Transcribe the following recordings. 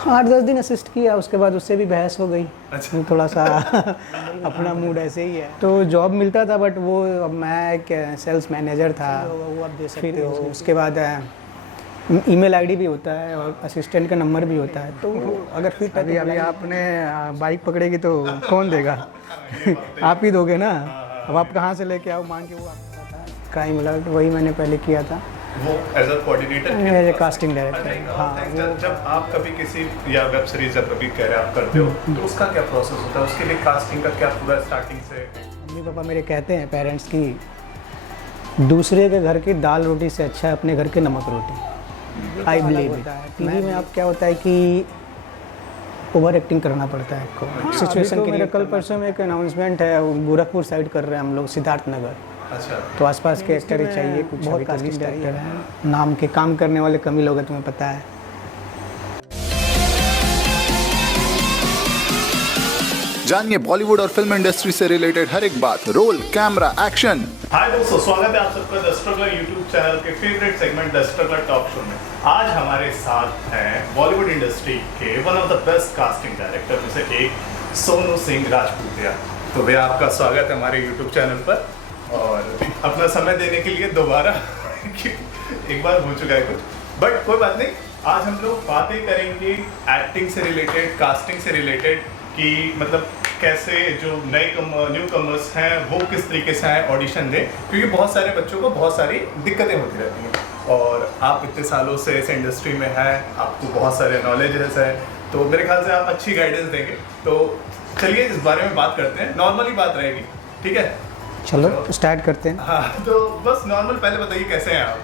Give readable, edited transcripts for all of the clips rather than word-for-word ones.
8-10 दिन असिस्ट किया, उसके बाद उससे भी बहस हो गई। अच्छा। थोड़ा सा अपना मूड ऐसे ही है। तो जॉब मिलता था बट वो अब मैं एक सेल्स मैनेजर था, वो आप दे सकते हो। उसके बाद ईमेल आईडी भी होता है और असिस्टेंट का नंबर भी होता है। तो अगर फिर अभी आपने बाइक पकड़ेगी तो कौन देगा? आप ही दोगे ना। अब आप कहाँ से लेके आओ मांग के, वो आपको पता है। क्राइम अलर्ट वही मैंने पहले किया था, वो as a coordinator, as a casting director. हाँ, जब आप कभी किसी या वेब सीरीज या कभी कह रहे आप करते हो तो उसका क्या प्रोसेस होता है? उसके लिए कास्टिंग का क्या पूरा स्टार्टिंग से? मम्मी पापा मेरे कहते हैं पेरेंट्स की, दूसरे के घर की दाल रोटी से अच्छा है अपने घर की नमक रोटी। आई बिलीव होता है टीवी में। अब क्या होता है कि ओवर एक्टिंग करना पड़ता है आपको सिचुएशन के लिए। कल परसों में एक अनाउंसमेंट है, गोरखपुर साइड कर रहे हैं हम लोग, सिद्धार्थ नगर। अच्छा। तो आसपास के एक्टर ही चाहिए, कुछ बहुत कास्टिंग डायरेक्टर हैं, नाम के काम करने वाले कम ही लोग हैं, तुम्हें पता है। जानिए बॉलीवुड और फिल्म इंडस्ट्री से रिलेटेड हर एक बात, रोल, कैमरा, एक्शन। हाय दोस्तों, स्वागत है आप सबका द स्ट्रगलर यूट्यूब चैनल के favourite segment the struggler talk show में। आज हमारे साथ हैं बॉलीवुड इंडस्ट्री के one of the best casting director में से एक सोनू सिंह राजपूतिया। तो भैया आपका स्वागत है हमारे यूट्यूब चैनल पर, और अपना समय देने के लिए दोबारा एक बार हो चुका है कुछ, बट कोई बात नहीं। आज हम लोग बातें करेंगे एक्टिंग से रिलेटेड, कास्टिंग से रिलेटेड, कि मतलब कैसे जो न्यू कमर्स हैं वो किस तरीके से आए ऑडिशन दें, क्योंकि बहुत सारे बच्चों को बहुत सारी दिक्कतें होती रहती हैं और आप इतने सालों से इस इंडस्ट्री में हैं, आपको बहुत सारे नॉलेजेस है, तो मेरे ख्याल से आप अच्छी गाइडेंस देंगे। तो चलिए इस बारे में बात करते हैं, नॉर्मली बात रहेगी, ठीक है? चलो स्टार्ट करते हैं। हाँ, तो बस नॉर्मल पहले बताइए कैसे हैं आप?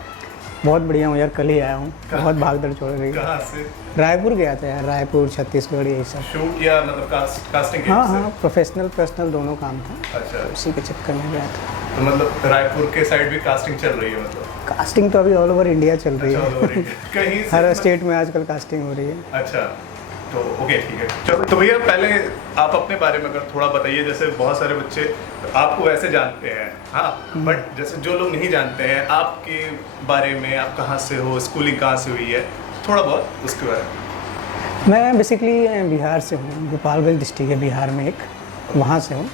बहुत बढ़िया हूँ यार, कल ही आया हूँ, बहुत भागदौड़ छोड़ रही है। कहाँ से? रायपुर गया था यार, रायपुर छत्तीसगढ़ यही सब। शूट या मतलब कास्टिंग के? हाँ हाँ, प्रोफेशनल पर्सनल दोनों काम था। अच्छा। उसी के चक्कर में गया था। तो मतलब रायपुर के साइड भी कास्टिंग चल रही है? मतलब कास्टिंग तो अभी ऑल ओवर इंडिया चल रही अच्छा, है। कहीं से हर स्टेट में आजकल कास्टिंग हो रही है। अच्छा, तो ओके ठीक है। चलो तो भैया पहले आप अपने बारे में अगर थोड़ा बताइए, जैसे बहुत सारे बच्चे आपको वैसे जानते हैं, हाँ, बट जैसे जो लोग नहीं जानते हैं आपके बारे में, आप कहाँ से हो, स्कूलिंग कहाँ से हुई है, थोड़ा बहुत उसके बारे में। मैं बेसिकली बिहार से हूँ, गोपालगंज डिस्ट्रिक्ट है बिहार में एक, वहाँ से हूँ।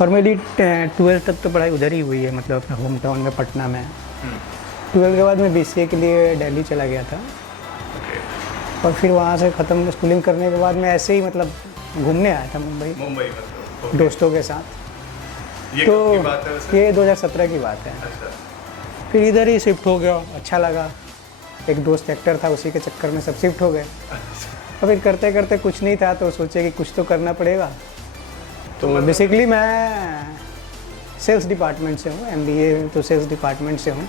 और मेरी 12th तक तो पढ़ाई उधर ही हुई है, मतलब अपने होम टाउन में पटना में। 12th के बाद मैं BCA के लिए दिल्ली चला गया था, और फिर वहाँ से ख़त्म स्कूलिंग करने के बाद मैं ऐसे ही मतलब घूमने आया था मुंबई मतलब दोस्तों के साथ। ये तो कब की बात है वैसे? ये 2017 की बात है। अच्छा। फिर इधर ही शिफ्ट हो गया, अच्छा लगा। एक दोस्त एक्टर था, उसी के चक्कर में सब शिफ्ट हो गए। और फिर करते करते कुछ नहीं था तो सोचे कि कुछ तो करना पड़ेगा। तो बेसिकली मैं सेल्स डिपार्टमेंट से हूँ, MBA तो सेल्स डिपार्टमेंट से हूँ।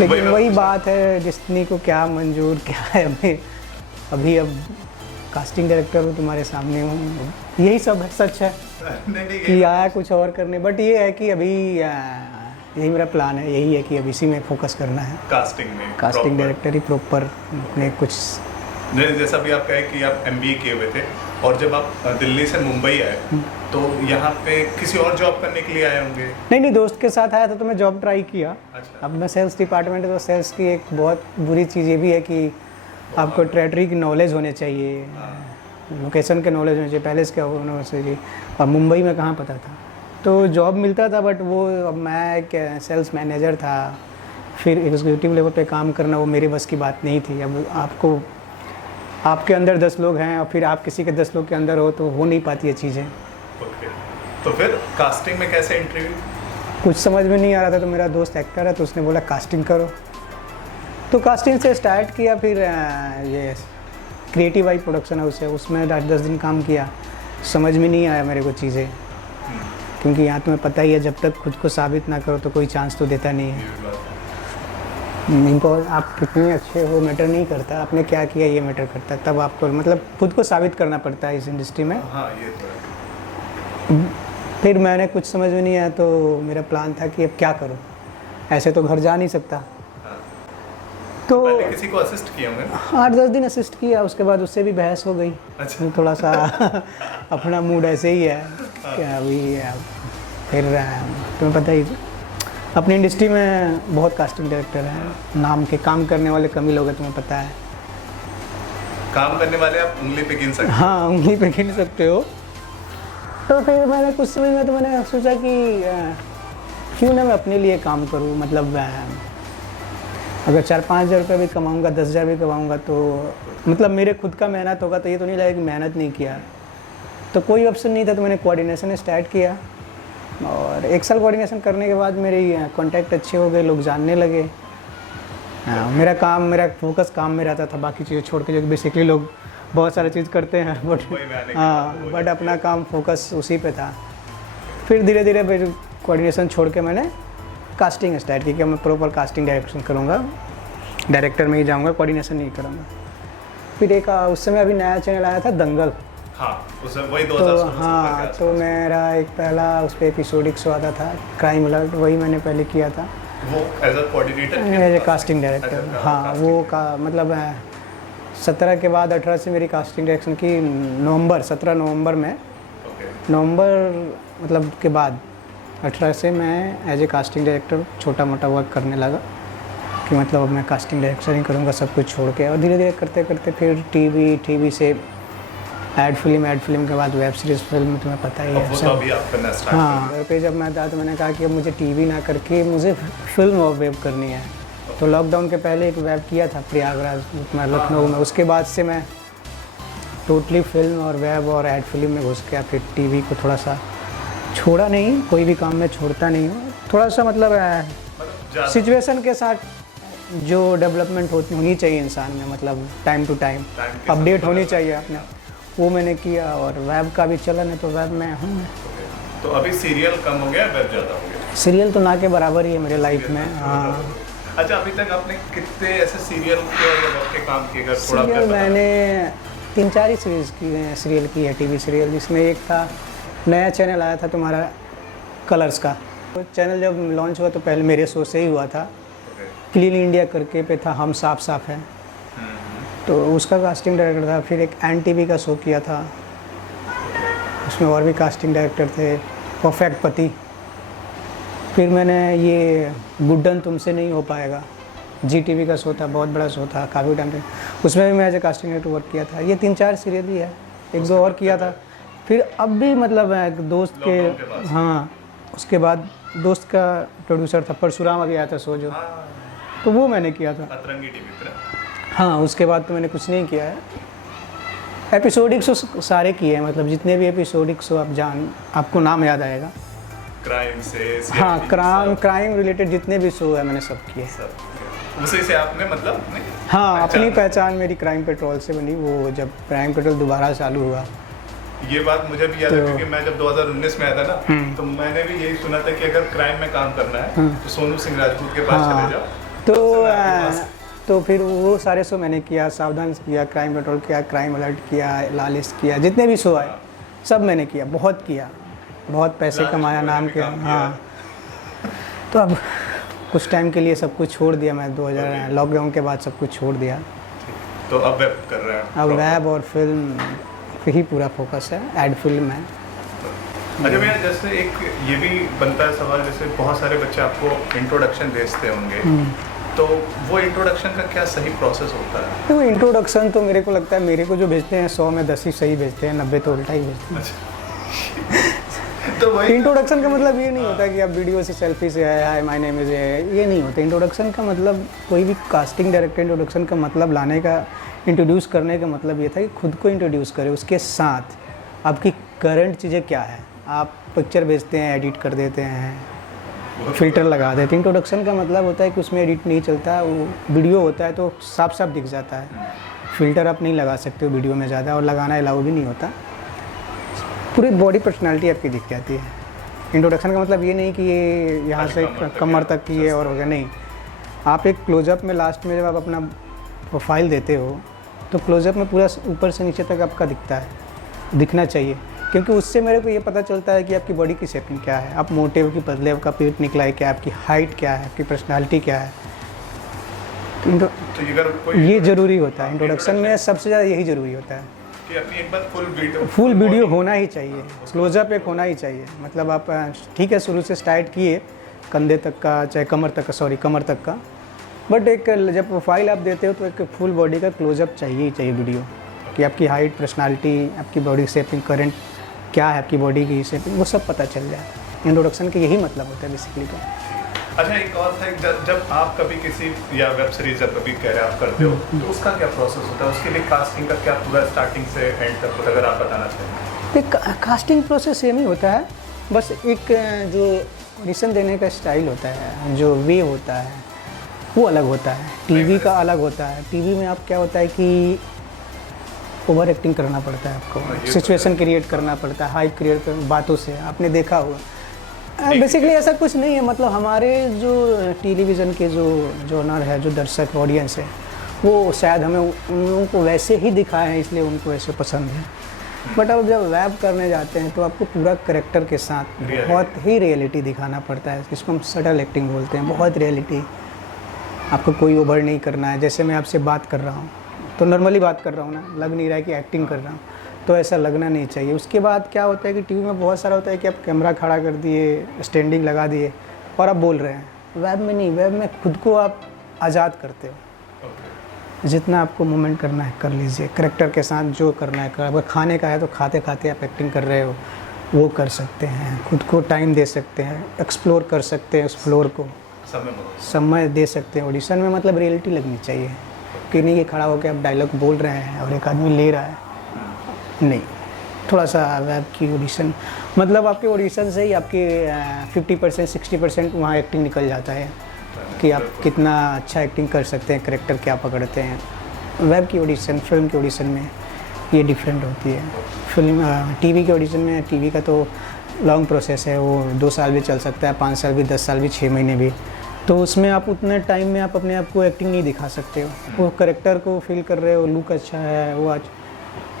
लेकिन वही बात है, डिस्नी को क्या मंजूर क्या है हमें। अभी अब कास्टिंग डायरेक्टर हूँ, तुम्हारे सामने हूँ, यही सब है, सच है। नहीं, कि आया कुछ और करने, बट ये है कि अभी यही मेरा प्लान है, यही है कि अभी इसी में फोकस करना है, कास्टिंग में, कास्टिंग डायरेक्टर ही प्रॉपर अपने कुछ। जैसा भी आप कहे कि आप MBA किए हुए थे और जब आप दिल्ली से मुंबई आए तो यहाँ पे किसी और जॉब करने के लिए आए होंगे? नहीं, दोस्त के साथ आया था तो मैं जॉब ट्राई किया। अच्छा। अब मैं सेल्स डिपार्टमेंट है तो सेल्स की एक बहुत बुरी चीज़ ये भी है कि आपको टेरेटरी की नॉलेज होने चाहिए, लोकेशन के नॉलेज होने चाहिए, पहले से क्या होना चाहिए। और मुंबई में कहाँ पता था, तो जॉब मिलता था बट वो, अब मैं एक सेल्स मैनेजर था, फिर एग्जीक्यूटिव लेवल पे काम करना वो मेरे बस की बात नहीं थी। अब आपको, आपके अंदर 10 लोग हैं और फिर आप किसी के 10 लोग के अंदर हो तो हो नहीं पाती ये चीज़ें। ओके, तो फिर कास्टिंग में कैसे इंटरव्यू? कुछ समझ में नहीं आ रहा था, तो मेरा दोस्त एक्टर है तो उसने बोला कास्टिंग करो, तो कास्टिंग से स्टार्ट किया। फिर ये क्रिएटिव आई प्रोडक्शन हाउस है, उसमें 8-10 दिन काम किया। समझ में नहीं आया मेरे को चीज़ें, क्योंकि यहाँ तुम्हें पता ही है, जब तक खुद को साबित ना करो तो कोई चांस तो देता नहीं है। इनको आप कितने अच्छे हो मैटर नहीं करता, आपने क्या किया ये मैटर करता है। तब आपको मतलब खुद को साबित करना पड़ता है इस इंडस्ट्री में। हाँ, ये तो है। फिर मैंने कुछ समझ में नहीं आया तो मेरा प्लान था कि अब क्या करूं, ऐसे तो घर जा नहीं सकता। हाँ। तो पहले किसी को असिस्ट किया होंगे? 8-10 दिन असिस्ट किया, उसके बाद उससे भी बहस हो गई। अच्छा। थोड़ा सा अपना मूड ऐसे ही है कि अभी फिर तुम्हें पता ही, अपनी इंडस्ट्री में बहुत कास्टिंग डायरेक्टर हैं, नाम के काम करने वाले कम ही लोग हैं, तुम्हें पता है। काम करने वाले आप उंगली पे गिन सकते हैं। हाँ, उंगली पे गिन सकते हो। तो फिर मैंने कुछ समय में तो मैंने सोचा कि क्यों ना मैं अपने लिए काम करूँ, मतलब अगर 4-5 हज़ार रुपये भी कमाऊँगा, 10 हज़ार भी कमाऊँगा तो मतलब मेरे खुद का मेहनत होगा, तो ये तो नहीं लगेगा कि मेहनत नहीं किया। तो कोई ऑप्शन नहीं था, तो मैंने कोऑर्डिनेशन स्टार्ट किया और 1 साल कोऑर्डिनेशन करने के बाद मेरी कॉन्टैक्ट अच्छे हो गए, लोग जानने लगे। मेरा फोकस काम में रहता था, बाकी चीज़ें छोड़ के, जो बेसिकली लोग बहुत सारी चीज़ करते हैं बट अपना काम फोकस उसी पे था। फिर धीरे धीरे फिर कोऑर्डिनेशन छोड़ के मैंने कास्टिंग स्टार्ट की कि मैं प्रॉपर कास्टिंग डायरेक्शन करूँगा, डायरेक्टर में ही जाऊँगा, कोऑर्डिनेशन नहीं करूँगा। फिर एक उस समय अभी नया चैनल आया था दंगल। हाँ, उसमें वही तो 2016 हाँ, तो मेरा एक पहला उस पर एपिसोडिक शो आता था, क्राइम अलर्ट, वही मैंने पहले किया था वो as a coordinator, as a casting director. हाँ, वो का मतलब 17 के बाद 18 से मेरी कास्टिंग डायरेक्शन की 17 नवंबर में, नवंबर मतलब के बाद 18 से मैं एज ए कास्टिंग डायरेक्टर छोटा मोटा वर्क करने लगा कि मतलब अब मैं कास्टिंग डायरेक्टर ही करूँगा सब कुछ छोड़ के। और धीरे धीरे करते करते फिर टीवी से ऐड फिल्म के बाद वेब सीरीज़ फिल्म, तुम्हें पता ही है सब। अभी आप करना स्टार्ट हाँ, घर पे जब मैं था तो मैंने कहा कि अब मुझे टीवी ना करके मुझे फिल्म और वेब करनी है। तो लॉकडाउन के पहले एक वेब किया था प्रयागराज में, लखनऊ में। उसके बाद से मैं टोटली फिल्म और वेब और ऐड फिल्म में घुस गया। फिर टीवी को थोड़ा सा छोड़ा नहीं, कोई भी काम में छोड़ता नहीं हूँ, थोड़ा सा मतलब सिचुएशन के साथ जो डेवलपमेंट होनी चाहिए इंसान में, मतलब टाइम टू टाइम अपडेट होनी चाहिए अपने, वो मैंने किया। और वेब का भी चलन है तो वेब में हूँ मैं। तो अभी सीरियल कम हो गया, वेब ज़्यादा हो गया? सीरियल तो ना के बराबर ही है मेरे लाइफ में। हाँ, अच्छा, अभी तक आपने कितने ऐसे सीरियल के काम किए? अगर थोड़ा सीरियल मैंने 3-4 ही सीरियल की है, टीवी सीरियल, जिसमें एक था नया चैनल आया था तुम्हारा कलर्स का। वो चैनल जब लॉन्च हुआ तो पहले मेरे शो से ही हुआ था, क्लीन इंडिया करके पे था, हम साफ साफ है, तो उसका कास्टिंग डायरेक्टर था। फिर एक NTV का शो किया था, उसमें और भी कास्टिंग डायरेक्टर थे, परफेक्ट पति। फिर मैंने ये गुड्डन तुमसे नहीं हो पाएगा, GTV का शो था, बहुत बड़ा शो था, काफ़ी टाइम तक, उसमें भी मैं as a casting director work किया था। ये 3-4 सीरियल ही है, 1-2 और किया था। फिर अब भी मतलब एक दोस्त के, हाँ, उसके बाद दोस्त का प्रोड्यूसर था परशुराम, अभी आया था शो जो, तो वो मैंने किया था अतरंगी टीवी पर। हाँ, उसके बाद तो मैंने कुछ नहीं किया है। एपिसोडिक शो सारे किए हैं, मतलब जितने भी एपिसोडिक शो आपको नाम याद आएगा, क्राइम से, हाँ, क्राइम रिलेटेड जितने भी शो है मैंने सब किए। उसी से आपने मतलब हाँ, अपनी पहचान मेरी क्राइम पेट्रोल से बनी, वो जब क्राइम पेट्रोल दोबारा चालू हुआ। ये बात मुझे भी याद है, क्योंकि मैं जब 2019 में आया था ना, तो मैंने भी यही सुना था कि अगर क्राइम में काम करना है तो सोनू सिंह राजपूत के पास चले जाओ। तो फिर वो सारे शो मैंने किया, सावधान किया, क्राइम पेट्रोल किया, क्राइम अलर्ट किया, लालिश किया, जितने भी शो आए सब मैंने किया, बहुत किया, बहुत पैसे कमाया, नाम किया। हाँ, तो अब कुछ टाइम के लिए सब कुछ छोड़ दिया मैं, 2000 लॉकडाउन के बाद सब कुछ छोड़ दिया। तो अब वेब कर रहे हैं? अब वेब और फिल्म पे ही पूरा फोकस है, ऐड फिल्म है। अच्छा भैया, जैसे एक ये भी बनता है सवाल, जैसे बहुत सारे बच्चे आपको इंट्रोडक्शन भेजते होंगे, तो वो इंट्रोडक्शन का क्या सही प्रोसेस होता है? तो इंट्रोडक्शन तो मेरे को लगता है मेरे को जो भेजते हैं 100 में 10 ही सही भेजते हैं, 90 तो उल्टा ही भेजते हैं। तो वही इंट्रोडक्शन का मतलब ये नहीं होता कि आप वीडियो से सेल्फी से है, हाय माय नेम इज है, ये नहीं होता। इंट्रोडक्शन का मतलब, कोई भी कास्टिंग डायरेक्टर इंट्रोडक्शन का मतलब लाने का, इंट्रोड्यूस करने का मतलब ये था कि खुद को इंट्रोड्यूस करें, उसके साथ आपकी करंट चीज़ें क्या है। आप पिक्चर भेजते हैं, एडिट कर देते हैं, फिल्टर लगा देते हैं। इंट्रोडक्शन का मतलब होता है कि उसमें एडिट नहीं चलता, वो वीडियो होता है तो साफ साफ दिख जाता है। फिल्टर आप नहीं लगा सकते हो वीडियो में ज़्यादा, और लगाना अलाउ भी नहीं होता, पूरी बॉडी पर्सनालिटी आपकी दिख जाती है। इंट्रोडक्शन का मतलब ये नहीं कि ये यहाँ से कमर तक की है और हो गया, नहीं। आप एक क्लोजअप में लास्ट में जब आप अपना प्रोफाइल देते हो तो क्लोजअप में पूरा ऊपर से नीचे तक आपका दिखता है, दिखना चाहिए, क्योंकि उससे मेरे को ये पता चलता है कि आपकी बॉडी की शेपिंग क्या है, आप मोटे हो कि पतले हो, का पेट निकला है क्या, आपकी हाइट क्या है, आपकी पर्सनालिटी क्या है। तो ये ज़रूरी होता है इंट्रोडक्शन में, सबसे ज़्यादा यही ज़रूरी होता है कि अपनी एक बार फुल वीडियो होना ही चाहिए, क्लोजअप एक होना ही चाहिए। मतलब आप ठीक है शुरू से स्टार्ट किए कंधे तक का, चाहे कमर तक का, सॉरी कमर तक का, बट एक जब प्रोफाइल आप देते हो तो एक फुल बॉडी का क्लोजअप चाहिए ही चाहिए वीडियो। कि आपकी हाइट, पर्सनालिटी, आपकी बॉडी शेपिंग, करंट क्या है आपकी बॉडी की शेपिंग, वो सब पता चल जाए। इंट्रोडक्शन का यही मतलब होता है बेसिकली। तो अच्छा, एक और था, जब आप कभी किसी या वेब सीरीज या कभी कह आप करते हो तो उसका क्या प्रोसेस होता है, उसके लिए कास्टिंग का क्या पूरा स्टार्टिंग से एंड तक होता है, अगर आप बताना चाहें? एक कास्टिंग प्रोसेस सेम ही होता है, बस एक जो ऑडिशन देने का स्टाइल होता है, जो वे होता है वो अलग होता है। टीवी का अलग होता है। टीवी में आप क्या होता है कि ओवर एक्टिंग करना पड़ता है आपको, सिचुएशन क्रिएट करना पड़ता है, हाइप क्रिएट कर बातों से, आपने देखा होगा। बेसिकली ऐसा कुछ नहीं है, मतलब हमारे जो टेलीविज़न के जो जॉनर है, जो दर्शक ऑडियंस है, वो शायद हमें उन लोगों को वैसे ही दिखाए हैं, इसलिए उनको वैसे पसंद है। बट अब जब वेब करने जाते हैं तो आपको पूरा करेक्टर के साथ बहुत ही रियलिटी दिखाना पड़ता है, जिसको हम सटल एक्टिंग बोलते हैं। बहुत रियलिटी, आपको कोई ओवर नहीं करना है। जैसे मैं आपसे बात कर रहा हूँ तो नॉर्मली बात कर रहा हूँ ना, लग नहीं रहा है कि एक्टिंग कर रहा हूँ, तो ऐसा लगना नहीं चाहिए। उसके बाद क्या होता है कि टीवी में बहुत सारा होता है कि आप कैमरा खड़ा कर दिए, स्टैंडिंग लगा दिए और आप बोल रहे हैं। वेब में नहीं, वेब में खुद को आप आज़ाद करते हो। जितना आपको मूवमेंट करना है कर लीजिए, करेक्टर के साथ जो करना है कर। अगर खाने का है तो खाते खाते आप एक्टिंग कर रहे हो, वो कर सकते हैं। खुद को टाइम दे सकते हैं, एक्सप्लोर कर सकते हैं उस फ्लोर को, समय दे सकते हैं। ऑडिशन में मतलब रियलिटी लगनी चाहिए कि नहीं कि खड़ा होकर आप डायलॉग बोल रहे हैं और एक आदमी ले रहा है, नहीं। थोड़ा सा वेब की ऑडिशन मतलब आपके ऑडिशन से ही आपके 50% 60% वहाँ एक्टिंग निकल जाता है कि आप कितना अच्छा एक्टिंग कर सकते हैं, करेक्टर क्या पकड़ते हैं। वेब की ऑडिशन, फिल्म की ऑडिशन में ये डिफरेंट होती है। फिल्म टीवी के ऑडिशन में, टीवी का तो लॉन्ग प्रोसेस है, वो 2 साल भी चल सकता है, 5 साल भी, 10 साल भी, 6 महीने भी। तो उसमें आप उतने टाइम में आप अपने आप को एक्टिंग नहीं दिखा सकते हो। वो करेक्टर को फील कर रहे हो, लुक अच्छा है, वो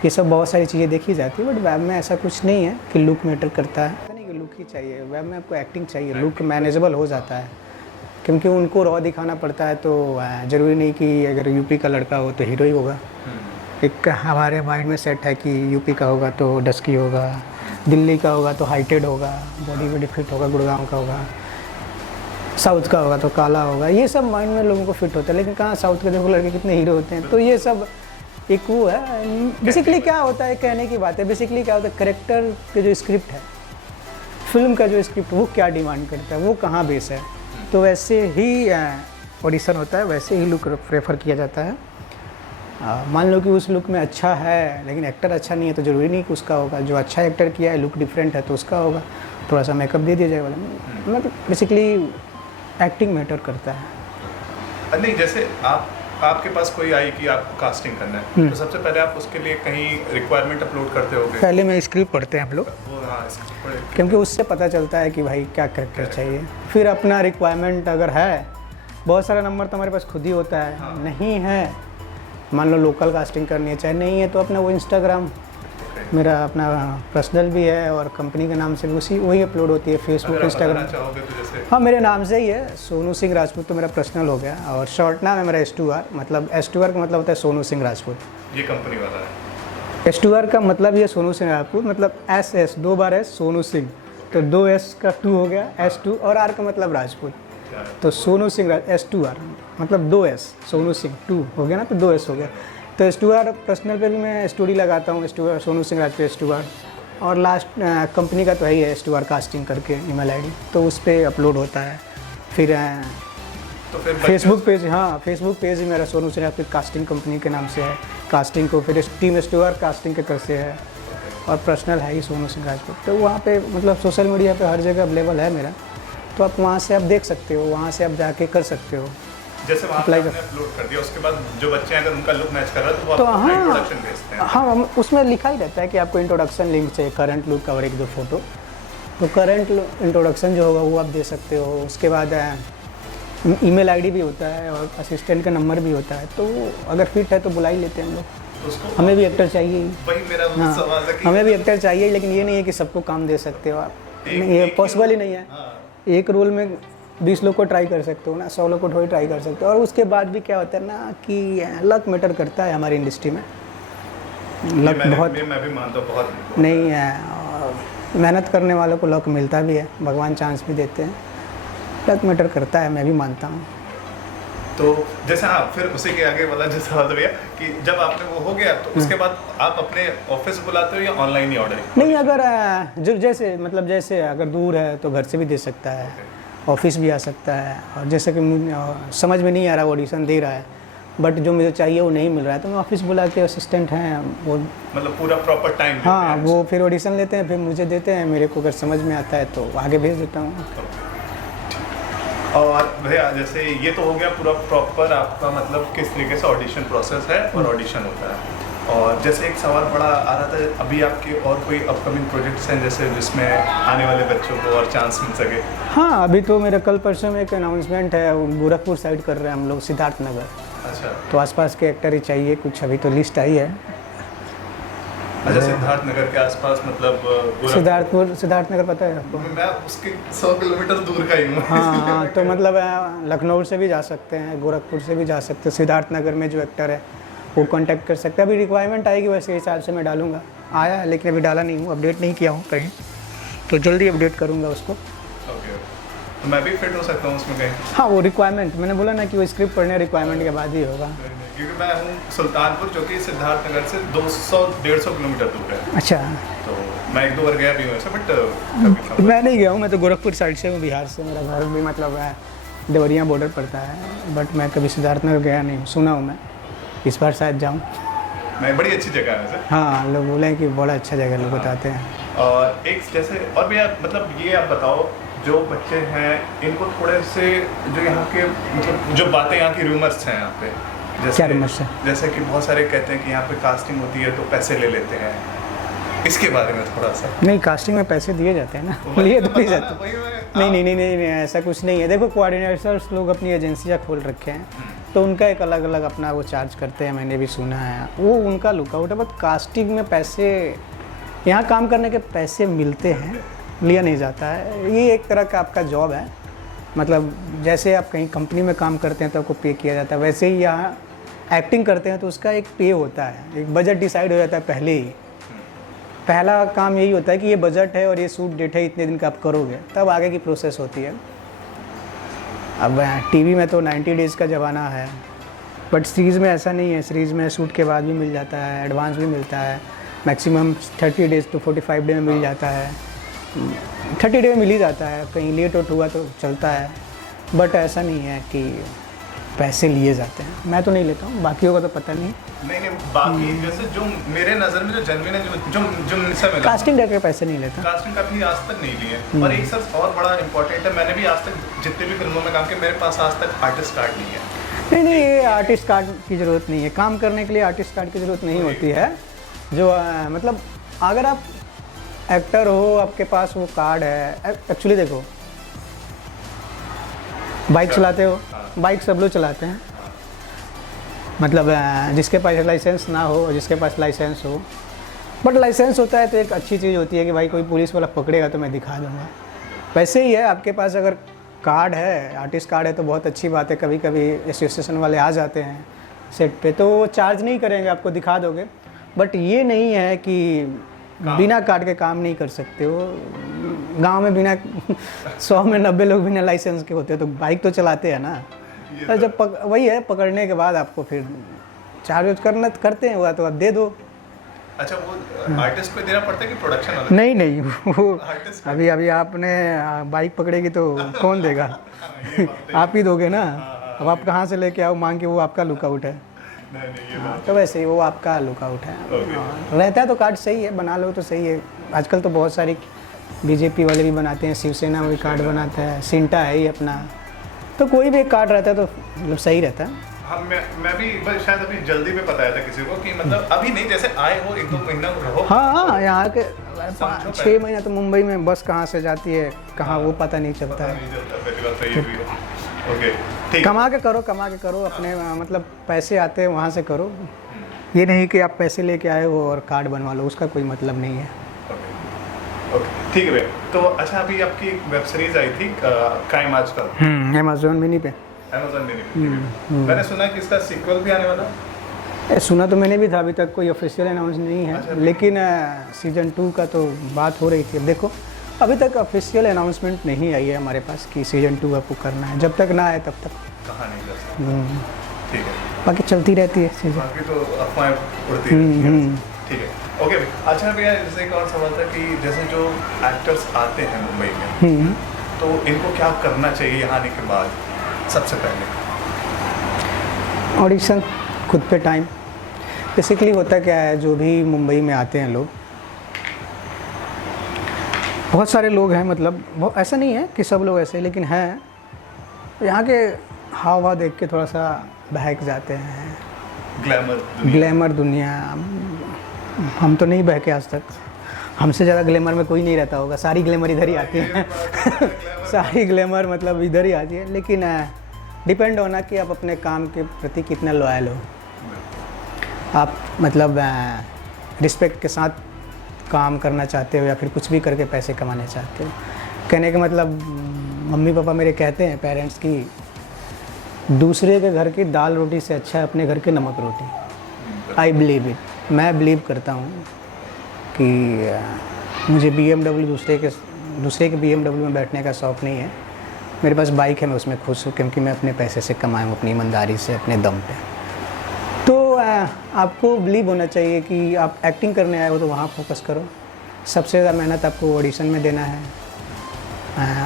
ये सब बहुत सारी चीज़ें देखी जाती है। बट वेब में ऐसा कुछ नहीं है कि लुक मैटर करता है, नहीं कि लुक ही चाहिए। वेब में आपको एक्टिंग चाहिए, लुक मैनेजेबल हो जाता है, क्योंकि उनको रॉ दिखाना पड़ता है। तो ज़रूरी नहीं कि अगर यूपी का लड़का हो तो हीरो ही होगा। एक हमारे माइंड में सेट है कि यूपी का होगा तो डस्की होगा, दिल्ली का होगा तो हाइटेड होगा, बॉडी बॉडी फिट होगा, गुड़गांव का होगा, साउथ का होगा तो काला होगा। ये सब माइंड में लोगों को फिट होता है। लेकिन कहाँ साउथ के देखो लड़के कितने हीरो होते हैं। तो ये सब एक वो है। बेसिकली क्या होता है, कहने की बात है, बेसिकली क्या होता है, करेक्टर के जो स्क्रिप्ट है, फिल्म का जो स्क्रिप्ट, वो क्या डिमांड करता है, वो कहाँ बेस है, तो वैसे ही ऑडिशन होता है, वैसे ही लुक प्रेफर किया जाता है। मान लो कि उस लुक में अच्छा है लेकिन एक्टर अच्छा नहीं है तो ज़रूरी नहीं कि उसका होगा। जो अच्छा एक्टर किया है, लुक डिफरेंट है, तो उसका होगा। थोड़ा सा मेकअप दे दिया जाएगा। मतलब बेसिकली एक्टिंग मैटर करता है। नहीं, जैसे आपके पास कोई आई कि आपको कास्टिंग करना है, तो सबसे पहले आप उसके लिए कहीं रिक्वायरमेंट अपलोड करते होगे? पहले मैं स्क्रिप्ट पढ़ते हैं हम लोग, क्योंकि उससे पता चलता है कि भाई क्या करेक्टर चाहिए। फिर अपना रिक्वायरमेंट अगर है, बहुत सारा नंबर तो हमारे पास खुद ही होता है। हाँ। नहीं है, मान लो लोकल कास्टिंग करनी है, चाहे नहीं है तो अपना वो इंस्टाग्राम, मेरा अपना पर्सनल भी है और कंपनी के नाम से भी वही अपलोड होती है, फेसबुक, इंस्टाग्राम। तो हाँ, मेरे नाम से ही है, सोनू सिंह राजपूत, तो मेरा पर्सनल हो गया। और शॉर्ट नाम है मेरा S2R, मतलब S2R का मतलब होता है सोनू सिंह राजपूत। ये कंपनी वाला है। S2R का मतलब ये सोनू सिंह राजपूत, मतलब SS 2 बार S, सोनू सिंह, तो 2 S का 2 हो गया, S2, और R का मतलब राजपूत, तो सोनू सिंह S2R मतलब 2 S, सोनू सिंह 2 हो गया ना, तो 2 S हो गया। तो S2R पर्सनल पे भी मैं स्टोरी लगाता हूँ, S2R सोनू सिंह राजपूत S2R, और लास्ट कंपनी का तो है ही है S2R कास्टिंग करके ईमेल ID, तो उस पर अपलोड होता है। फिर तो फिर फेसबुक पेज, हाँ फेसबुक पेज मेरा सोनू सिंह राजपूत कास्टिंग कंपनी के नाम से है। कास्टिंग को फिर टीम S2R कास्टिंग के कर से है, और पर्सनल है ही सोनू सिंह राजपूत। तो वहाँ पे मतलब सोशल मीडिया पे हर जगह अवेलेबल है मेरा, तो आप वहाँ से आप देख सकते हो, वहाँ से आप जाके कर सकते हो। जैसे वहाँ पे आपने अपलोड कर दिया, उसके बाद जो बच्चे हैं अगर उनका लुक मैच कर रहा है तो वो आपको इंट्रोडक्शन भेजते हैं। हाँ, उसमें लिखा ही रहता है कि आपको इंट्रोडक्शन लिंक चाहिए, करंट लुक और 1-2 फोटो। तो करंट इंट्रोडक्शन जो होगा वो आप दे सकते हो। उसके बाद ईमेल ID भी होता है और असिस्टेंट का नंबर भी होता है, तो अगर फिट है तो बुला ही लेते हैं हम लोग। हमें भी एक्टर चाहिए, वही मेरा सवाल है कि हमें भी एक्टर चाहिए, लेकिन ये नहीं है कि सबको काम दे सकते हो आप, ये पॉसिबल ही नहीं है। एक रोल में 20 लोग को ट्राई कर सकते हो ना, 100 लोग को थोड़ी ट्राई कर सकते हो। और उसके बाद भी क्या होता है ना कि लक मैटर करता है हमारी इंडस्ट्री में। लक बहुत, मैं भी मानता हूँ, बहुत नहीं है, मेहनत करने वालों को लक मिलता भी है, भगवान चांस भी देते हैं। लक मैटर करता है, मैं भी मानता हूँ। तो जैसे हाँ, फिर उसी के आगे वाला जो सवाल भैया कि जब आपने वो हो गया तो उसके बाद आप अपने ऑफिस बुलाते हो या ऑनलाइन ही ऑर्डर? नहीं, अगर जो जैसे मतलब जैसे अगर दूर है तो घर से भी दे सकता है, ऑफिस भी आ सकता है। और जैसे कि समझ में नहीं आ रहा, ऑडिशन दे रहा है बट जो मुझे चाहिए वो नहीं मिल रहा है, तो मैं ऑफिस बुला के असिस्टेंट हैं वो, मतलब पूरा प्रॉपर टाइम? हाँ, वो फिर ऑडिशन लेते हैं, फिर मुझे देते हैं, मेरे को अगर समझ में आता है तो आगे भेज देता हूँ। और भैया जैसे ये तो हो गया पूरा प्रॉपर आपका मतलब किस तरीके से ऑडिशन प्रोसेस है और ऑडिशन होता है। और जैसे एक सवाल बड़ा आ रहा था, अभी आपके और कोई अपकमिंग प्रोजेक्ट्स हैं जैसे जिसमें आने वाले बच्चों को और चांस मिल सके? हाँ, अभी तो मेरा कल परसों में एक अनाउंसमेंट है, गोरखपुर साइड कर रहे हैं हम लोग, सिद्धार्थ नगर। अच्छा, तो आसपास के एक्टर ही चाहिए कुछ, अभी तो लिस्ट आई है। अच्छा, सिद्धार्थ नगर के आसपास मतलब सिद्धार्थ नगर पता है आपको? मैं उसके 100 किलोमीटर दूर का ही हूँ। हाँ, तो मतलब लखनऊ से भी जा सकते हैं, गोरखपुर से भी जा सकते हैं। सिद्धार्थ नगर में जो एक्टर है वो कांटेक्ट कर सकते हैं। अभी रिक्वायरमेंट आएगी वैसे हिसाब से मैं डालूंगा। आया है लेकिन अभी डाला नहीं हूँ, अपडेट नहीं किया हूँ कहीं, तो जल्दी अपडेट करूँगा उसको। ओके, तो मैं भी फिट हो सकता हूँ उसमें कहीं? हाँ, वो रिक्वायरमेंट मैंने बोला ना कि वो स्क्रिप्ट पढ़ने रिक्वायरमेंट के बाद ही होगा। क्योंकि मैं हूँ सुल्तानपुर, जो कि सिद्धार्थ नगर से 200-150 किलोमीटर दूर है। अच्छा, तो मैं एक दो बार गया भी हूँ ऐसे, बट मैं नहीं गया हूँ, मैं तो गोरखपुर साइड से हूँ, बिहार से। मेरा घर भी मतलब है देवरिया बॉर्डर पड़ता है, बट मैं कभी सिद्धार्थ नगर गया नहीं हूँ। सुना हूँ मैं, इस बार शायद जाऊँ। मैं बड़ी अच्छी जगह है वैसे। हाँ, लोग बोले कि बड़ा अच्छा जगह, लोग बताते हैं। और एक जैसे और भी आप मतलब ये आप बताओ, जो बच्चे हैं इनको थोड़े से जो यहाँ के मतलब जो बातें यहाँ की रूमर्स हैं यहाँ पे, क्या रूमर्स है? जैसे कि बहुत सारे कहते हैं कि यहाँ पे कास्टिंग होती है तो पैसे ले लेते हैं, इसके बारे में थोड़ा सा। नहीं, कास्टिंग में पैसे दिए जाते हैं ना, लिए तो नहीं जाते। नहीं, ऐसा कुछ नहीं है। देखो, कोऑर्डिनेटर्स लोग अपनी एजेंसियाँ खोल रखे हैं, तो उनका एक अलग अलग अपना वो चार्ज करते हैं, मैंने भी सुना है, वो उनका लुकआउट है। बट कास्टिंग में पैसे, यहाँ काम करने के पैसे मिलते हैं, लिया नहीं जाता है। ये एक तरह का आपका जॉब है, मतलब जैसे आप कहीं कंपनी में काम करते हैं तो आपको पे किया जाता है, वैसे ही यहाँ एक्टिंग करते हैं तो उसका एक पे होता है, एक बजट डिसाइड हो जाता है पहले ही। पहला काम यही होता है कि ये बजट है और ये शूट डेट है, इतने दिन का आप करोगे, तब आगे की प्रोसेस होती है। अब टीवी में तो 90 डेज़ का ज़माना है, बट सीरीज़ में ऐसा नहीं है। सीरीज़ में शूट के बाद भी मिल जाता है, एडवांस भी मिलता है, मैक्सिमम 30 डेज़ to 45 डे में मिल जाता है। 30 डे में मिल ही जाता है, कहीं लेट आउट हुआ तो चलता है, बट ऐसा नहीं है कि पैसे लिए जाते हैं। मैं तो नहीं लेता हूँ, बाकियों का तो पता नहीं। नहीं, बाकी जैसे जो मेरे नज़र में जो जेन्युइन है, जो मुझसे मिला, कास्टिंग डायरेक्टर के पैसे नहीं लेता। कास्टिंग का भी आज तक नहीं लिए। और एक सच और बड़ा इंपॉर्टेंट है, मैंने भी आज तक जितने भी फिल्मों में काम किया, मेरे पास आज तक आर्टिस्ट कार्ड नहीं है। नहीं, ये आर्टिस्ट कार्ड की ज़रूरत नहीं है। काम करने के लिए आर्टिस्ट कार्ड की ज़रूरत नहीं होती है। जो मतलब अगर आप एक्टर हो, आपके पास वो कार्ड है। एक्चुअली देखो, बाइक चलाते हो, बाइक सब लोग चलाते हैं, मतलब जिसके पास लाइसेंस ना हो, जिसके पास लाइसेंस हो, बट लाइसेंस होता है तो एक अच्छी चीज़ होती है कि भाई कोई पुलिस वाला पकड़ेगा तो मैं दिखा दूँगा। वैसे ही है, आपके पास अगर कार्ड है, आर्टिस्ट कार्ड है, तो बहुत अच्छी बात है। कभी कभी एसोसिएशन वाले आ जाते हैं सेट पे, तो वो चार्ज नहीं करेंगे, आपको दिखा दोगे। बट ये नहीं है कि बिना कार्ड के काम नहीं कर सकते हो। गांव में बिना 100 में 90 लोग बिना लाइसेंस के होते हैं, तो बाइक तो चलाते हैं ना। तो जब वही है, पकड़ने के बाद आपको फिर चार्ज करना करते हैं, हुआ तो आप दे दो। अच्छा, वो आर्टिस्ट को देना पड़ता है कि प्रोडक्शन वाला? नहीं, वो अभी आपने बाइक पकड़ेगी तो कौन देगा? आप ही दोगे ना। अब आप कहाँ से लेके आओ मांग के, वो आपका लुकआउट है। नहीं, तो वैसे ही वो आपका लुकआउट है। रहता है तो कार्ड सही है, बना लो तो सही है। आजकल तो बहुत सारी बीजेपी वाले भी बनाते हैं, शिवसेना भी कार्ड बनाता है, सिंटा है ही अपना, तो कोई भी एक कार्ड रहता है तो मतलब सही रहता है। हाँ, मैं भी बस शायद अभी जल्दी में बताया था किसी को कि मतलब अभी नहीं, जैसे आए हो 1-2 महीना रहो। हाँ, यहाँ के 6 महीना तो मुंबई में बस कहाँ से जाती है कहाँ, वो पता नहीं चलता है। कमा के करो अपने, मतलब पैसे आते हैं वहाँ से करो। ये नहीं कि आप पैसे लेके आए हो और कार्ड बनवा लो, उसका कोई मतलब नहीं है। ओके, ठीक है भैया। तो अच्छा, अभी आपकी वेब सीरीज आई थी क्राइम आजकल, अमेज़न मिनी पे। अमेज़न मिनी पे मैंने सुना कि इसका सीक्वल भी आने वाला है। सुना तो मैंने भी था, अभी तक कोई ऑफिशियल अनाउंस नहीं है। अच्छा, लेकिन सीज़न 2 का तो बात हो रही थी। अब देखो, अभी तक ऑफिशियल अनाउंसमेंट नहीं आई है हमारे पास कि सीज़न 2 आपको करना है। जब तक ना आए तब तक कहाँ नहीं कर सकते, ठीक है। बाकी चलती रहती है चीज़ें। बाकी तो अफवाहें उड़ती रहती हैं, ठीक है। ओके भाई, अच्छा भैया जैसे एक और सवाल था कि जैसे जो एक्टर्स आते हैं मुंबई में, तो इनको क्या करना चाहिए यहाँ आने के बाद? सबसे पहले ऑडिशन, खुद पे टाइम। बेसिकली होता क्या है, जो भी मुंबई में आते हैं लोग, बहुत सारे लोग हैं, मतलब ऐसा नहीं है कि सब लोग ऐसे, लेकिन हैं यहाँ के हाव भाव देख के थोड़ा सा बहक जाते हैं। ग्लैमर दुनिया, हम तो नहीं बहके आज तक। हमसे ज़्यादा ग्लैमर में कोई नहीं रहता होगा, सारी ग्लैमर इधर ही आती है सारी ग्लैमर मतलब इधर ही आती है। लेकिन डिपेंड होना कि आप अपने काम के प्रति कितना लॉयल हो, आप मतलब रिस्पेक्ट के साथ काम करना चाहते हो या फिर कुछ भी करके पैसे कमाने चाहते हो। कहने का मतलब, मम्मी पापा मेरे कहते हैं, पेरेंट्स, की दूसरे के घर की दाल रोटी से अच्छा है अपने घर की नमक रोटी। आई बिलीव इट, मैं बिलीव करता हूँ कि मुझे BMW दूसरे के BMW में बैठने का शौक़ नहीं है। मेरे पास बाइक है, मैं उसमें खुश हूँ, क्योंकि मैं अपने पैसे से कमाया हूँ, अपनी ईमानदारी से, अपने दम पे। तो आपको बिलीव होना चाहिए कि आप एक्टिंग करने आए हो तो वहाँ फोकस करो। सबसे ज़्यादा मेहनत आपको ऑडिशन में देना है।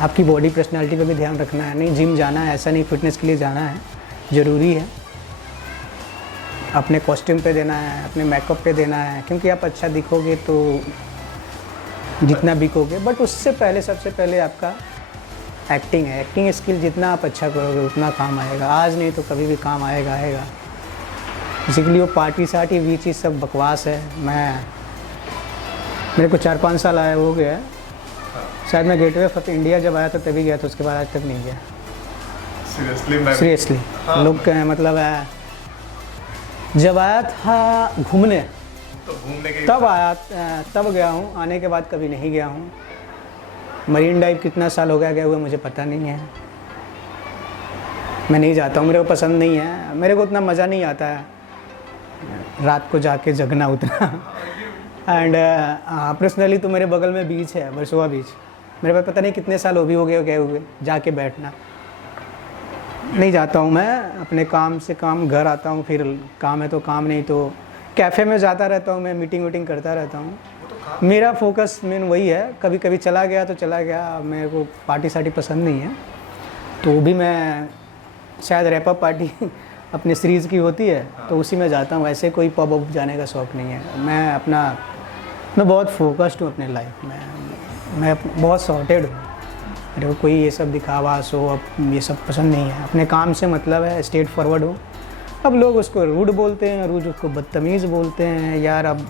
आपकी बॉडी पर्सनालिटी पे भी ध्यान रखना है। नहीं जिम जाना है, ऐसा नहीं, फिटनेस के लिए जाना है, ज़रूरी है। अपने कॉस्ट्यूम पे देना है, अपने मेकअप पे देना है, क्योंकि आप अच्छा दिखोगे तो जितना बिकोगे। बट उससे पहले, सबसे पहले आपका एक्टिंग है। एक्टिंग स्किल जितना आप अच्छा करोगे उतना काम आएगा। आज नहीं तो कभी भी काम आएगा। बेसिकली वो पार्टी सार्टी भी चीज़ सब बकवास है। मेरे को 4-5 साल आया हो गया है। शायद मैं गेटवे ऑफ इंडिया जब आया था तभी गया था, उसके बाद आज तक नहीं गया। सीरियसली लोग कहें, मतलब जब आया था घूमने तो घूमने के तब आया, तब गया हूँ। आने के बाद कभी नहीं गया हूँ। मरीन ड्राइव कितना साल हो गया हुआ मुझे पता नहीं है। मैं नहीं जाता हूँ, मेरे को पसंद नहीं है। मेरे को उतना मज़ा नहीं आता है रात को जाके जगना उतना। एंड पर्सनली तो मेरे बगल में बीच है, वर्सोवा बीच। मेरे पास पता नहीं कितने साल हो गए हुए जाके बैठना। नहीं जाता हूँ मैं। अपने काम से काम, घर आता हूँ, फिर काम है तो काम, नहीं तो कैफ़े में जाता रहता हूँ मैं, मीटिंग करता रहता हूँ। मेरा फोकस मेन वही है। कभी कभी चला गया तो चला गया। मेरे को पार्टी सार्टी पसंद नहीं है, तो भी मैं शायद रैपअप पार्टी अपने सीरीज़ की होती है तो उसी में जाता हूँ। ऐसे कोई पब वब जाने का शौक़ नहीं है। मैं बहुत फोकस्ड हूँ अपने लाइफ में। मैं बहुत सॉर्टेड हूँ। मेरे को कोई ये सब दिखावा शो अब ये सब पसंद नहीं है। अपने काम से मतलब है, स्ट्रेट फॉरवर्ड हूँ। अब लोग उसको रूड बोलते हैं, रूड उसको बदतमीज़ बोलते हैं। यार अब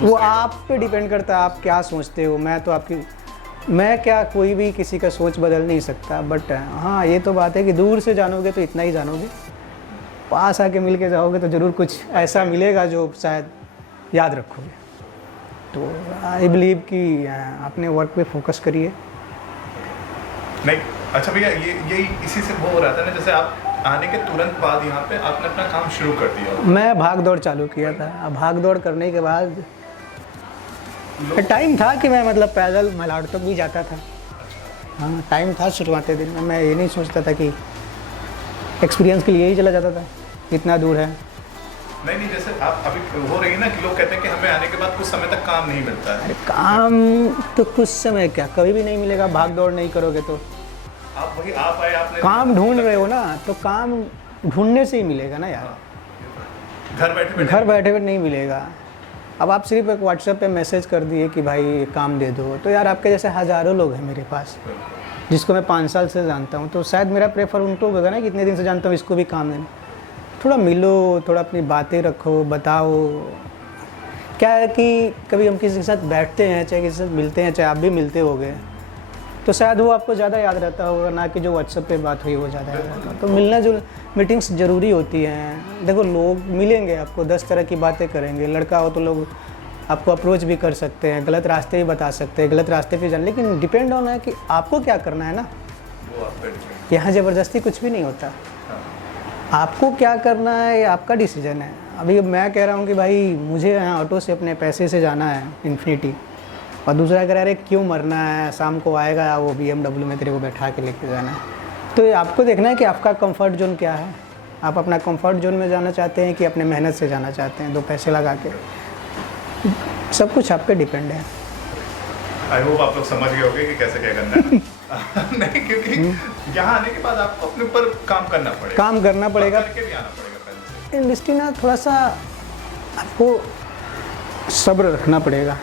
वो आप पे डिपेंड करता है आप क्या सोचते हो। मैं क्या कोई भी किसी का सोच बदल नहीं सकता। बट हाँ, ये तो बात है कि दूर से जानोगे तो इतना ही जानोगे, पास आके मिल के जाओगे तो ज़रूर कुछ ऐसा मिलेगा जो शायद याद रखोगे। तो आई बिलीव कि अपने वर्क पे फोकस करिए। नहीं, अच्छा भैया, यही इसी से वो हो रहा था ना, जैसे आप आने के तुरंत बाद यहाँ पे आपने अपना काम शुरू कर दिया। मैं भाग दौड़ चालू किया था। अब भाग दौड़ करने के बाद टाइम था कि मैं मतलब पैदल मलाड तक भी जाता था। हाँ, टाइम था शुरुआती दिन में। मैं ये नहीं सोचता था कि एक्सपीरियंस के लिए ही चला जाता था, इतना दूर है। नहीं, जैसे आप अभी हो रही ना कि लोग कहते हैं कि हमें आने के बाद कुछ समय तक काम नहीं मिलता है। अरे काम तो कुछ समय क्या, कभी भी नहीं मिलेगा। भाग दौड़ नहीं करोगे तो आप आए, आपने काम ढूंढ रहे हो ना, तो काम ढूंढने से ही मिलेगा ना यार। घर बैठे हुए नहीं मिलेगा। अब आप सिर्फ एक व्हाट्सएप पे मैसेज कर दिए कि भाई काम दे दो, तो यार आपके जैसे हज़ारों लोग हैं मेरे पास जिसको मैं 5 साल से जानता हूँ। तो शायद मेरा प्रेफर उनको होगा ना कि इतने दिन से जानता हूँ, इसको भी काम देना। थोड़ा मिलो, थोड़ा अपनी बातें रखो, बताओ। क्या है कि कभी हम किसी के साथ बैठते हैं, चाहे किसी से मिलते हैं, चाहे आप भी मिलते होगे, तो शायद वो आपको ज़्यादा याद रहता होगा ना कि जो व्हाट्सएप पे बात हुई वो ज़्यादा याद रहता है। तो मिलना जो मीटिंग्स ज़रूरी होती हैं। देखो, लोग मिलेंगे आपको, 10 तरह की बातें करेंगे। लड़का हो तो लोग आपको अप्रोच भी कर सकते हैं, गलत रास्ते भी बता सकते हैं, गलत रास्ते पे जाना, लेकिन डिपेंड होना है कि आपको क्या करना है ना। यहाँ ज़बरदस्ती कुछ भी नहीं होता। आपको क्या करना है ये आपका डिसीजन है। अभी मैं कह रहा हूँ कि भाई मुझे यहाँ ऑटो से अपने पैसे से जाना है इन्फिनिटी, और दूसरा कह रहा है क्यों मरना है, शाम को आएगा वो BMW में तेरे को बैठा के लेके जाना है। तो ये आपको देखना है कि आपका कंफर्ट जोन क्या है। आप अपना कंफर्ट जोन में जाना चाहते हैं कि अपने मेहनत से जाना चाहते हैं, 2 पैसे लगा के। सब कुछ आप पे डिपेंड है। आई होप आप लोग समझ गए होंगे कि कैसे क्या करना है। नहीं, क्योंकि यहाँ आने के बाद आपको अपने ऊपर काम करना पड़ेगा, काम करना पड़ेगा। करके भी आना पड़ेगा पहले से। इंडस्ट्री ना थोड़ा सा आपको सब्र रखना पड़ेगा,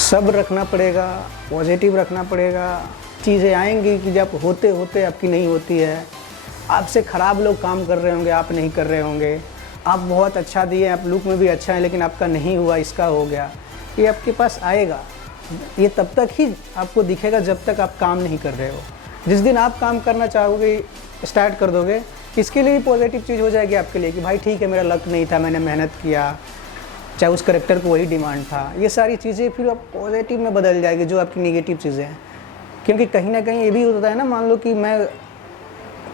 सब्र रखना पड़ेगा, पॉजिटिव रखना पड़ेगा। चीज़ें आएंगी कि जब होते होते आपकी नहीं होती है। आपसे ख़राब लोग काम कर रहे होंगे, आप नहीं कर रहे होंगे। आप बहुत अच्छा दिए, आप लुक में भी अच्छा है, लेकिन आपका नहीं हुआ, इसका हो गया। ये आपके पास आएगा। ये तब तक ही आपको दिखेगा जब तक आप काम नहीं कर रहे हो। जिस दिन आप काम करना चाहोगे, स्टार्ट कर दोगे, इसके लिए पॉजिटिव चीज़ हो जाएगी आपके लिए कि भाई ठीक है, मेरा लक नहीं था, मैंने मेहनत किया, चाहे उस करेक्टर को वही डिमांड था। ये सारी चीज़ें फिर आप पॉजिटिव में बदल जाएगी, जो आपकी नेगेटिव चीज़ें हैं। क्योंकि कहीं ना कहीं ये भी होता है ना, मान लो कि मैं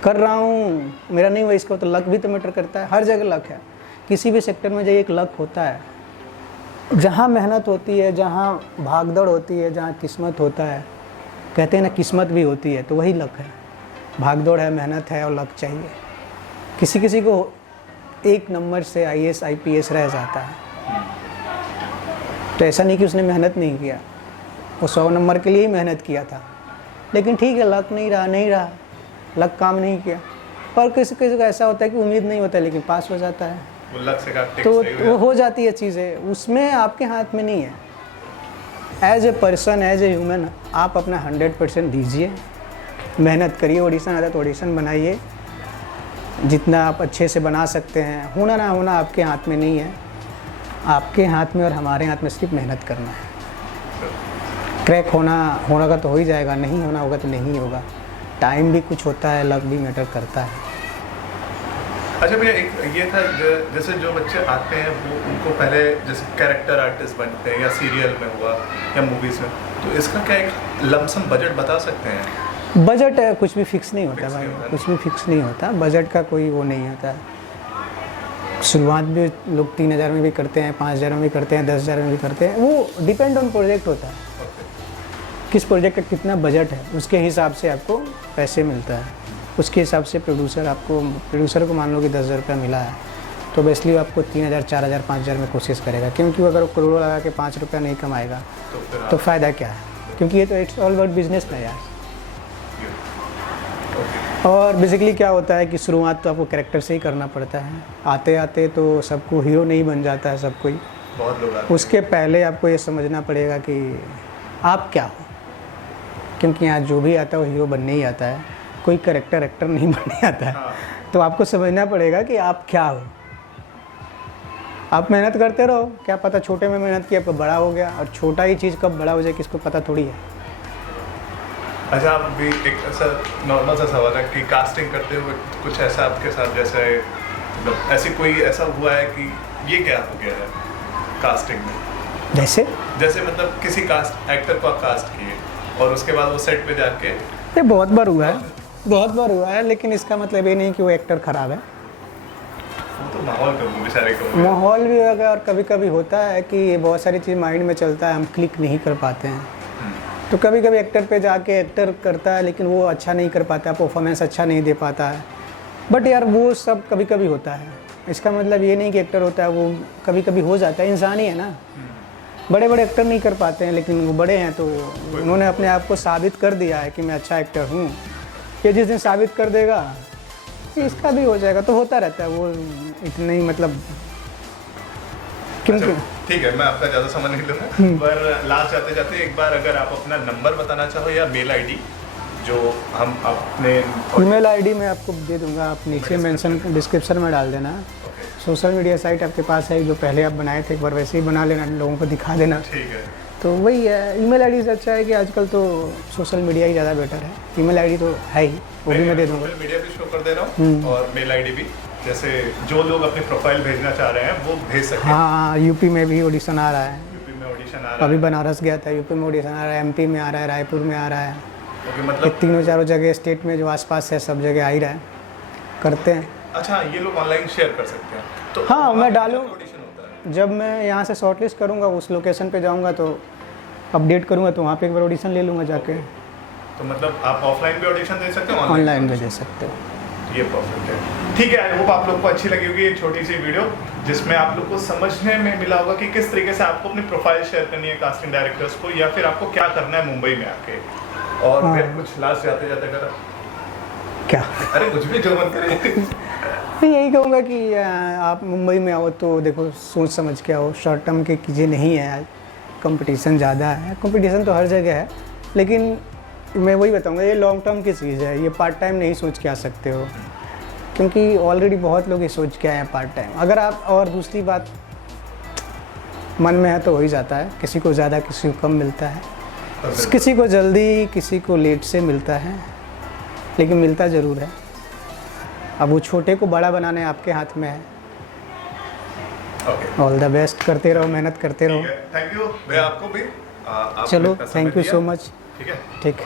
कर रहा हूँ, मेरा नहीं हुआ, इसका तो लक भी तो मैटर करता है। हर जगह लक है, किसी भी सेक्टर में जो एक लक होता है। जहाँ मेहनत होती है, जहाँ भागदौड़ होती है, जहाँ किस्मत होता है, कहते हैं ना किस्मत भी होती है, तो वही लक है। भागदौड़ है, मेहनत है और लक चाहिए। किसी किसी को 1 नंबर से IAS IPS रह जाता है, तो ऐसा नहीं कि उसने मेहनत नहीं किया, वो 100 नंबर के लिए ही मेहनत किया था, लेकिन ठीक है लक नहीं रहा, लक काम नहीं किया। और किसी किसी को ऐसा होता है कि उम्मीद नहीं होता लेकिन पास हो जाता है, वो लक से का टिक तो सही वो हो जाती है चीज़ें, उसमें आपके हाथ में नहीं है। As a person, as a human, आप अपना 100% दीजिए, मेहनत करिए। ऑडिशन आता है तो ऑडिशन बनाइए, जितना आप अच्छे से बना सकते हैं। होना ना होना आपके हाथ में नहीं है, आपके हाथ में और हमारे हाथ में सिर्फ मेहनत करना है। क्रैक होना का तो हो ही जाएगा, नहीं होना होगा तो नहीं होगा। टाइम भी कुछ होता है, लक भी मैटर करता है। अच्छा भैया, एक ये था जैसे जो बच्चे आते हैं वो उनको पहले जैसे कैरेक्टर आर्टिस्ट बनते हैं, या सीरियल में हुआ या मूवीज़ में, तो इसका क्या एक लमसम बजट बता सकते हैं? बजट कुछ भी फिक्स नहीं होता फिक्स भाई, नहीं होता। कुछ भी फिक्स नहीं होता। बजट का कोई वो नहीं होता। शुरुआत भी लोग 3000 में भी करते हैं, 5000 में भी करते हैं, 10,000 में भी करते हैं। वो डिपेंड ऑन प्रोजेक्ट होता है, किस प्रोजेक्ट का कितना बजट है, उसके हिसाब से आपको पैसे मिलता है। उसके हिसाब से प्रोड्यूसर को मान लो कि 10,000 रुपया मिला है, तो बेसली आपको 3,000, 4,000, 5,000 में कोशिश करेगा। क्योंकि अगर वो करोड़ों लगा के 5 रुपया नहीं कमाएगा तो फ़ायदा क्या है? क्योंकि ये तो इट्स ऑल अबाउट बिजनेस ना यार। और बेसिकली क्या होता है कि शुरुआत तो आपको कैरेक्टर से ही करना पड़ता है। आते आते तो सबको हीरो नहीं बन जाता है सब कोई, बहुत लोग आते उसके पहले आपको ये समझना पड़ेगा कि आप क्या हो। क्योंकि यहाँ जो भी आता है वो हीरो बनने ही आता है, कोई कैरेक्टर एक्टर नहीं बनने आता है। हाँ। तो आपको समझना पड़ेगा कि आप क्या हो। आप मेहनत करते रहो, क्या पता छोटे में मेहनत किया तो बड़ा हो गया, और छोटा ही चीज़ कब बड़ा हो जाए किसको पता थोड़ी है। अच्छा, आप भी एक ऐसा नॉर्मल सा सवाल है कि कास्टिंग करते हुए कुछ ऐसा आपके साथ जैसे मतलब ऐसी कोई ऐसा हुआ है कि ये क्या हो गया है कास्टिंग में? जैसे मतलब किसी कास्ट एक्टर को आप कास्ट किए और उसके बाद वो सेट पे जाके ये बहुत बार हुआ है, लेकिन इसका मतलब ये नहीं कि वो एक्टर ख़राब है। वो तो माहौल का बेचारे को माहौल भी होगा, और कभी कभी होता है कि बहुत सारी चीज़ माइंड में चलता है, हम क्लिक नहीं कर पाते हैं। तो कभी कभी एक्टर पे जाके एक्टर करता है लेकिन वो अच्छा नहीं कर पाता, परफॉर्मेंस अच्छा नहीं दे पाता है। बट यार वो सब कभी कभी होता है, इसका मतलब ये नहीं कि एक्टर होता है वो कभी कभी हो जाता है, इंसान ही है ना। बड़े बड़े एक्टर नहीं कर पाते हैं, लेकिन वो बड़े हैं तो उन्होंने अपने आप को साबित कर दिया है कि मैं अच्छा एक्टर हूँ। ये जिस दिन साबित कर देगा इसका भी हो जाएगा, तो होता रहता है वो, इतना ही मतलब। क्योंकि ठीक है, मैं आपका ज़्यादा समझ नहीं लूँगा, पर लास्ट जाते जाते एक बार अगर आप अपना नंबर बताना चाहो या मेल आईडी जो हम अपने ईमेल आईडी मैं आपको दे दूंगा, आप नीचे मेंशन डिस्क्रिप्शन में डाल देना। सोशल मीडिया साइट आपके पास है जो पहले आप बनाए थे, एक बार वैसे ही बना लेना, लोगों को दिखा देना। ठीक है, तो वही है, ईमेल आईडी से अच्छा है कि आजकल तो सोशल मीडिया ही ज़्यादा बेटर है। ईमेल आईडी तो है ही, वो भी मैं दे दूँगा। सोशल मीडिया भी शो कर दे रहा हूँ और मेल आईडी भी, जैसे जो लोग अपनी प्रोफाइल भेजना चाह रहे हैं वो भेज सकते हैं। हाँ, यूपी में भी ऑडिशन आ रहा है, यूपी में ऑडिशन आ रहा अभी है, बनारस गया था, यूपी में ऑडिशन आ रहा है, MP में आ रहा है, रायपुर में आ रहा है। ओके, ये मतलब 3-4 जगह स्टेट में जो आसपास है सब जगह आ ही रहा है, करते हैं। अच्छा, ये लोग ऑनलाइन शेयर कर सकते हैं तो हाँ, वहाँ मैं पे डालूँ। क्या ऑडिशन होता है? जब मैं यहाँ से शॉर्टलिस्ट करूँगा, उस लोकेशन पे जाऊँगा तो अपडेट करूँगा, तो वहाँ पे एक बार ऑडिशन ले लूँगा जाके। तो मतलब आप ऑफलाइन भी ऑडिशन दे सकते हो, ऑनलाइन भी दे सकते हो। ये परफेक्ट है। ठीक है, आई होप आप लोग को अच्छी लगी होगी ये छोटी सी वीडियो, जिसमें आप लोग को समझने में मिला होगा कि किस तरीके से आपको अपनी प्रोफाइल शेयर करनी है कास्टिंग डायरेक्टर्स को, या फिर आपको क्या करना है मुंबई में आके। और हाँ। फिर कुछ लास्ट जाते जाते करा, क्या अरे कुछ भी जो मन करे। मैं यही कहूँगा कि आप मुंबई में आओ तो देखो सोच समझ के आओ, शॉर्ट टर्म की चीज़ें नहीं है, कंपटीशन ज़्यादा है, कंपटीशन तो हर जगह है, लेकिन मैं वही बताऊँगा ये लॉन्ग टर्म की चीज़ है, ये पार्ट टाइम नहीं सोच के आ सकते हो, क्योंकि ऑलरेडी बहुत लोग ये सोच के आए हैं पार्ट टाइम। अगर आप, और दूसरी बात मन में है तो हो ही जाता है, किसी को ज़्यादा किसी को कम मिलता है, किसी को जल्दी किसी को लेट से मिलता है, लेकिन मिलता ज़रूर है। अब वो छोटे को बड़ा बनाने आपके हाथ में है। ओके, ऑल द बेस्ट, करते रहो, मेहनत करते रहो। थैंक यू भैया, आपको भी। आपने चलो, इतना समय थैंक यू दिया। So much. ठीक है। ठीक।